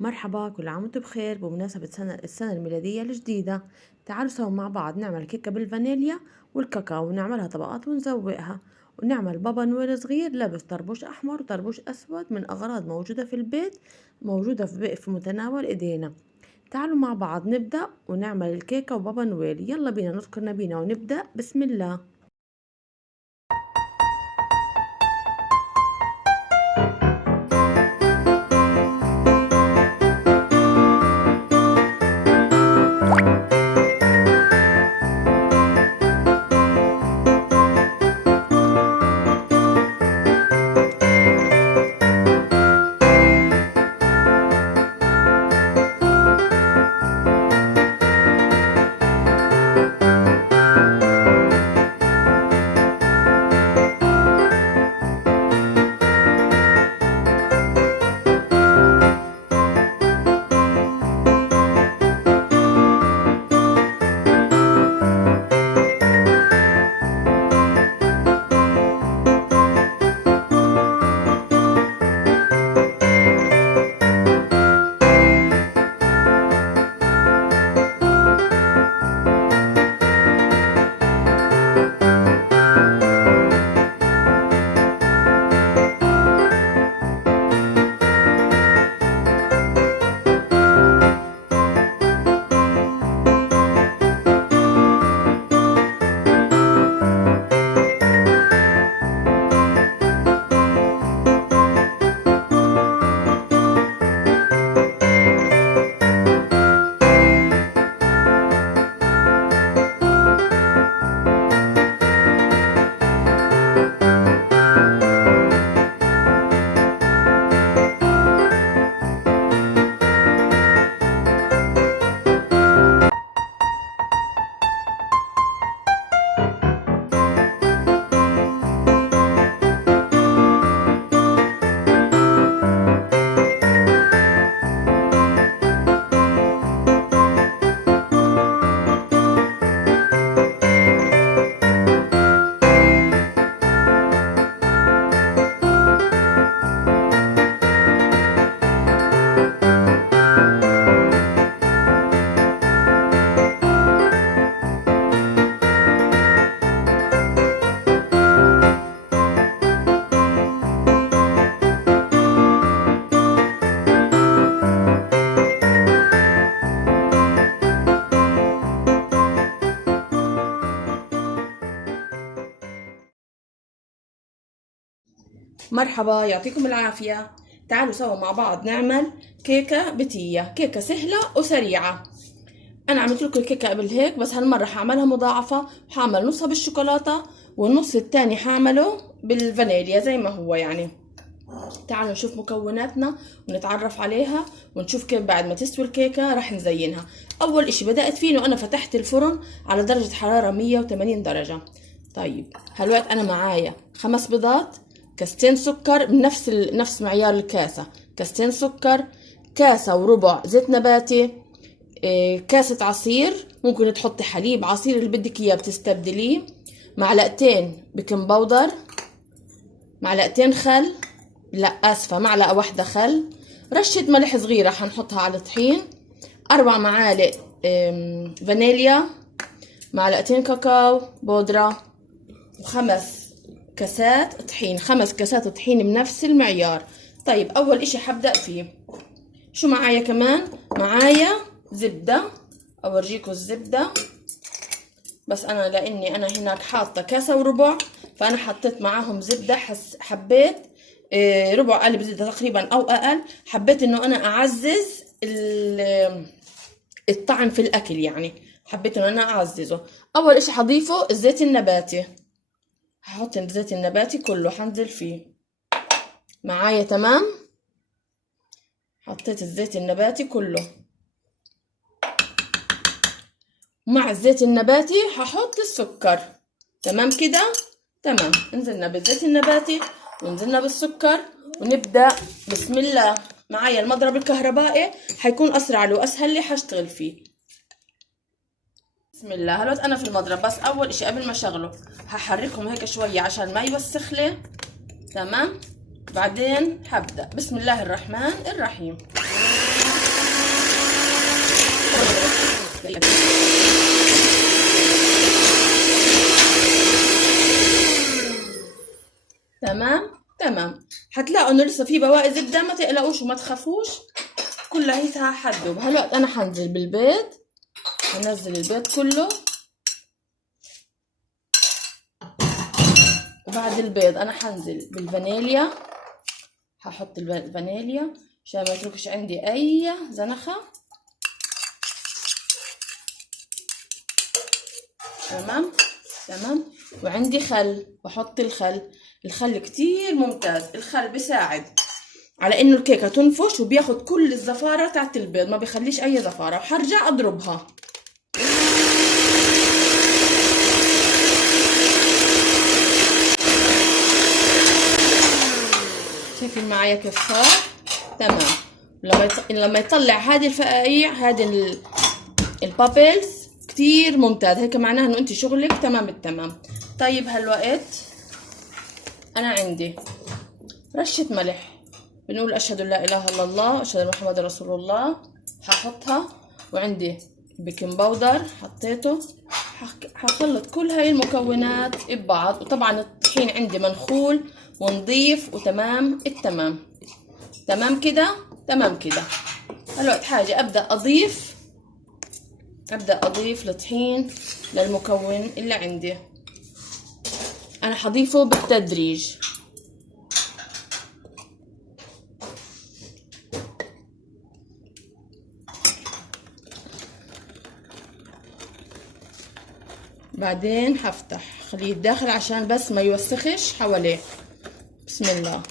مرحبا، كل عام وانتم بخير بمناسبة السنة الميلادية الجديدة. تعالوا سوا مع بعض نعمل كيكة بالفانيليا والكاكاو ونعملها طبقات ونزوقها، ونعمل بابا نويل صغير لابس طربوش أحمر وطربوش أسود من أغراض موجودة في البيت، موجودة في متناول إيدينا. تعالوا مع بعض نبدأ ونعمل الكيكة وبابا نويل. يلا بينا نذكر نبينا ونبدأ. بسم الله. مرحبا، يعطيكم العافية. تعالوا سوا مع بعض نعمل كيكة بيتية، كيكة سهلة وسريعة. أنا عملت لكم الكيكة قبل هيك، بس هالمرة حعملها مضاعفة، وحعمل نصها بالشوكولاتة والنص التاني حعمله بالفانيليا زي ما هو يعني. تعالوا نشوف مكوناتنا ونتعرف عليها ونشوف كيف بعد ما تستوي الكيكة رح نزينها. أول إشي بدأت فيه إنه أنا فتحت الفرن على درجة حرارة 180 درجة. طيب هالوقت أنا معايا 5 بيضات، كاستين سكر من نفس معيار الكاسة، كاستين سكر، كاسة وربع زيت نباتي، كاسة عصير، ممكن تحطي حليب عصير اللي بدك اياه بتستبدليه، معلقتين بيكنج باودر، معلقتين خل، لا اسفة معلقة واحدة خل، رشة ملح صغيرة حنحطها على الطحين، 4 معالق فانيليا، معلقتين كاكاو بودرة، و5 كاسات طحين، 5 كاسات طحين بنفس المعيار. طيب اول اشي حبدأ فيه شو معايا كمان؟ معايا زبدة، اورجيكم الزبدة، بس انا لاني انا هناك حاطة كاسة وربع فانا حطيت معاهم زبدة، حبيت ربع قالب زبدة تقريبا او اقل، حبيت انه انا اعزز الطعم في الاكل، يعني حبيت انه انا اعززه. اول اشي حضيفه الزيت النباتي، هحط الزيت النباتي كله حنزل فيه معايا. تمام، حطيت الزيت النباتي كله. مع الزيت النباتي هحط السكر. تمام كده، تمام. نزلنا بالزيت النباتي ونزلنا بالسكر ونبدأ. بسم الله. معايا المضرب الكهربائي حيكون اسرع له واسهل لي، حاشتغل فيه. بسم الله. هلوت انا في المضرب، بس اول اشي قبل ما اشغله هحركهم هيك شوية عشان ما يوسخ لي. تمام، بعدين هبدأ. بسم الله الرحمن الرحيم. تمام تمام. هتلاقوا انه لسه في بواقي زبده، ما تقلقوش وما تخافوش، كلها هيتها حدوب. هلا انا حنزل بالبيض، هنزل البيض كله، وبعد البيض انا حنزل بالفانيليا، هحط الفانيليا عشان ما يتركش عندي اي زنخه. تمام تمام. وعندي خل، بحط الخل كتير ممتاز. الخل بيساعد على انه الكيكه تنفش وبياخد كل الزفاره تاعت البيض، ما بيخليش اي زفاره. وحرجع اضربها. شايفين معايا كيف صار؟ تمام. لما يطلع هذه الفقاقيع، هذه البابلز كتير ممتاز، هيك معناها انه انت شغلك تمام التمام. طيب هالوقت انا عندي رشة ملح، بنقول اشهد ان لا اله الا الله اشهد ان محمد رسول الله، هحطها. وعندي بيكنج باودر حطيته. هخلط كل هاي المكونات ببعض. وطبعا الطحين عندي منخول ونضيف وتمام التمام. تمام كده تمام كده. هلوقت حاجة ابدأ اضيف الطحين للمكون اللي عندي. انا حضيفه بالتدريج. بعدين هفتح خليه يتداخل عشان بس ما يوسخش حواليه. بسم الله.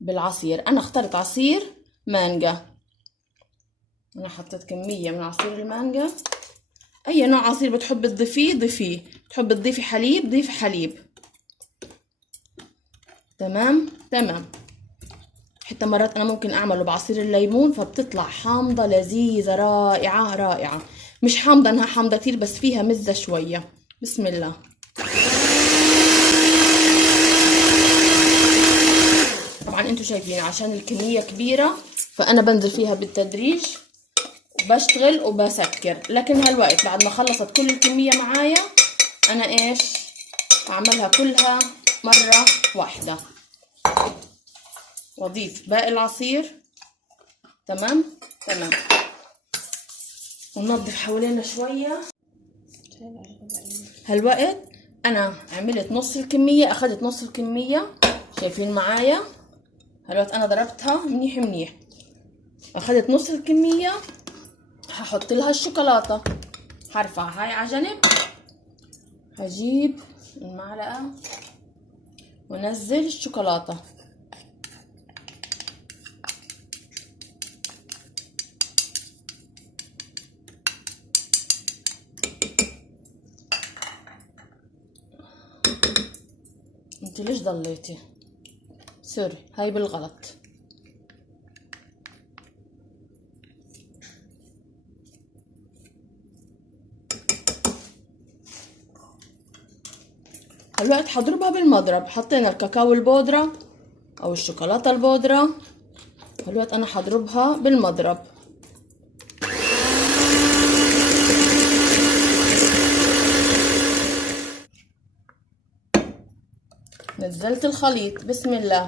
بالعصير انا اخترت عصير مانجا. انا حطيت كمية من عصير المانجا. اي نوع عصير بتحبي تضيفيه ضيفيه، بتحبي تضيفي حليب ضيفي حليب. تمام تمام. حتى مرات انا ممكن اعمله بعصير الليمون، فبتطلع حامضة لذيذة رائعة رائعة. مش حامضة انها حامضة كتير، بس فيها مزة شوية. بسم الله. طبعا انتوا شايفين عشان الكمية كبيرة فانا بنزل فيها بالتدريج وبشتغل وبسكر. لكن هالوقت بعد ما خلصت كل الكمية معايا انا ايش اعملها كلها مرة واحدة، واضيف باقي العصير. تمام تمام. وننظف حوالينا شوية. هالوقت انا عملت نص الكمية، اخذت نص الكمية، شايفين معايا؟ هالوقت انا ضربتها منيح منيح، اخذت نص الكمية. هحط لها الشوكولاتة، هرفع هاي على جنب، هجيب المعلقة ونزل الشوكولاتة. انت ليش ضليتي؟ سوري هاي بالغلط. هالوقت حضربها بالمضرب. حطينا الكاكاو البودرة او الشوكولاتة البودرة. هالوقت انا حضربها بالمضرب. نزلت الخليط. بسم الله.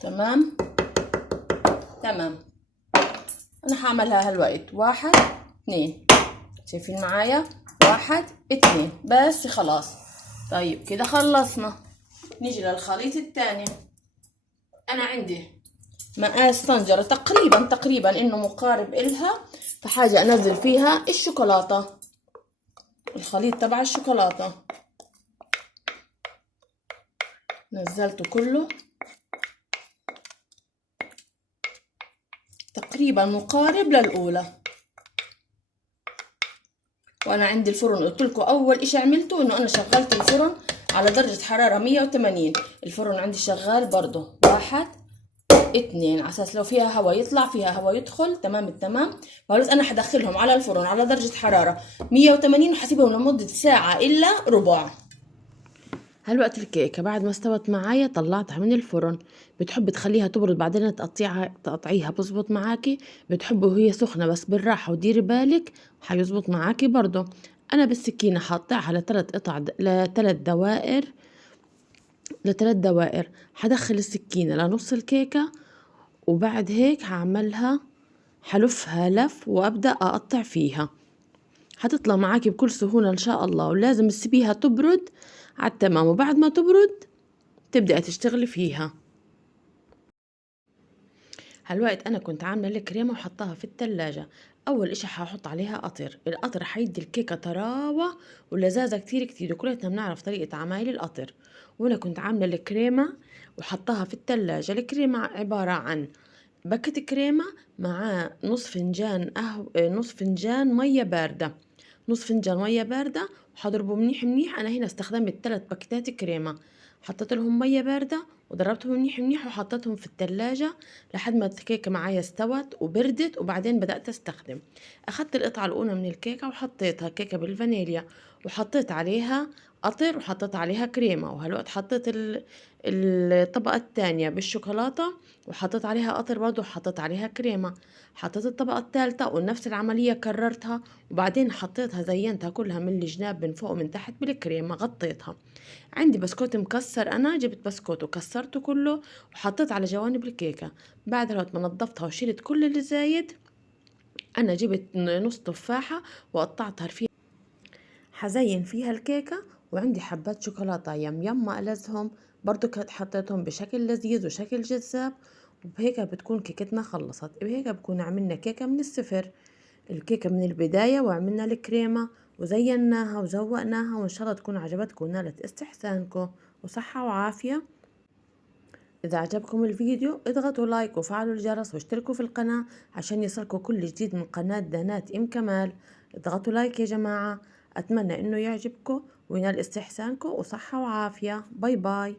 تمام تمام. انا هعملها هالوقت 1 2. شايفين معايا؟ 1 2 بس خلاص. طيب كده خلصنا. نيجي للخليط الثاني. انا عندي مقاس طنجرة تقريبا انه مقارب الها، فحاجة انزل فيها الشوكولاتة، الخليط تبع الشوكولاتة. نزلته كله. تقريبا مقارب للأولى. وأنا عندي الفرن قلت لكم أول إشي عملته إنه أنا شغلت الفرن على درجة حرارة 180. الفرن عندي شغال برضه 1 2 على اساس لو فيها هواء يطلع فيها هواء يدخل. تمام التمام. فخلص انا حدخلهم على الفرن على درجة حرارة 180 وحسيبهم لمدة ساعة الا ربع. هالوقت الكيكة بعد ما استوت معايا طلعتها من الفرن. بتحب تخليها تبرد بعدين تقطعيها بزبط معاكي، بتحبه وهي سخنة بس بالراحة وديري بالك حيزبط معاكي برضه. انا بالسكينة حاطعها لثلاث دوائر. حدخل السكينة لنص الكيكة وبعد هيك حلفها لف وابدأ اقطع فيها. حتطلع معاكي بكل سهولة ان شاء الله، ولازم تسيبيها تبرد على التمام، وبعد ما تبرد تبدأ تشتغلي فيها. هالوقت انا كنت عاملة الكريمة وحطها في التلاجة. اول اشي ححط عليها قطر. القطر حيدي الكيكة طراوة ولذاذة كتير كتير، وكلنا بنعرف طريقة عمايل القطر. وانا كنت عاملة الكريمة وحطها في التلاجة. الكريمة عبارة عن باكت كريمة مع نص فنجان مية باردة. نص فنجان مية باردة وحضربه منيح منيح. أنا هنا استخدمت 3 باكيتات كريمة. حطيت لهم مية باردة وضربتهم منيح منيح وحطيتهم في التلاجة لحد ما الكيكة معايا استوت وبردت، وبعدين بدأت استخدم. أخدت القطعة الأولى من الكيكة وحطيتها كيكة بالفانيليا، وحطيت عليها قطر وحطيت عليها كريمة. وهلوقت حطيت الطبقة الثانية بالشوكولاتة وحطيت عليها قطر برضو وحطيت عليها كريمة. حطيت الطبقة الثالثة ونفس العملية كررتها، وبعدين حطيتها زينتها كلها من الجناب من فوق ومن تحت بالكريمة غطيتها. عندي بسكوت مكسر، أنا جبت بسكوت وكسرته كله وحطيت على جوانب الكيكة. بعد ما نظفتها وشيلت كل اللي زايد أنا جبت نص تفاحة وقطعتها فيها حزين فيها الكيكة. وعندي حبات شوكولاتة يم ما ألزهم برضو كنت حطيتهم بشكل لذيذ وشكل جذاب. وبهيك بتكون كيكتنا خلصت. بهيك بكون عملنا كيكة من الصفر، الكيكة من البداية، وعملنا الكريمة وزيناها وزوقناها. وإن شاء الله تكون عجبتكم ونالت استحسانكم وصحة وعافية. إذا عجبكم الفيديو اضغطوا لايك وفعلوا الجرس واشتركوا في القناة عشان يصلكوا كل جديد من قناة دانات إم كمال. اضغطوا لايك يا جماعة. أتمنى إنه يعجبكم وينال استحسانكم وصحة وعافية. باي باي.